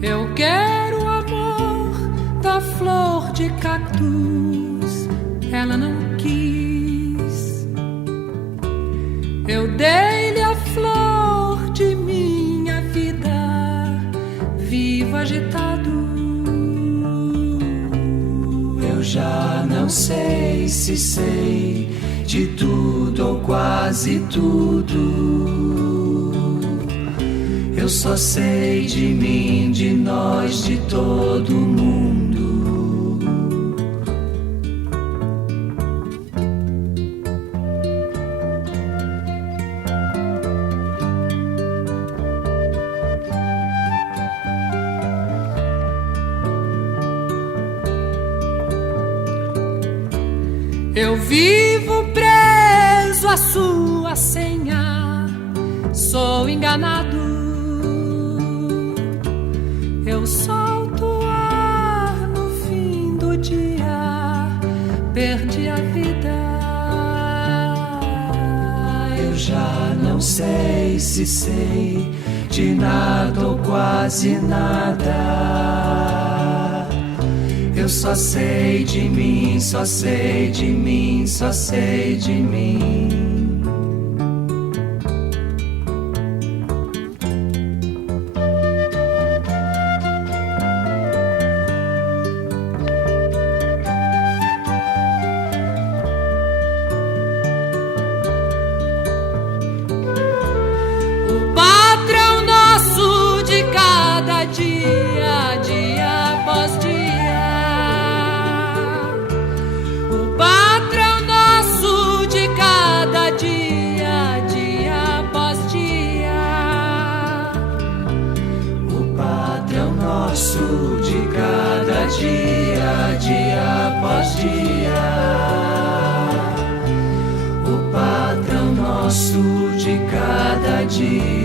Eu quero o amor da flor de cactus, ela não quis. Eu dei-lhe a flor de minha vida, vivo agitado. Eu já não sei se sei de tudo ou quase tudo. Eu só sei de mim, de nós, de todo mundo. Eu vivo preso à sua senha, sou enganado. Eu solto o ar no fim do dia, perdi a vida. Eu já não sei se sei de nada ou quase nada. Eu só sei de mim, só sei de mim, só sei de mim. O patrão nosso de cada dia, dia após dia. O patrão nosso de cada dia, dia após dia. O patrão nosso de cada dia, dia após dia. O patrão nosso de cada dia.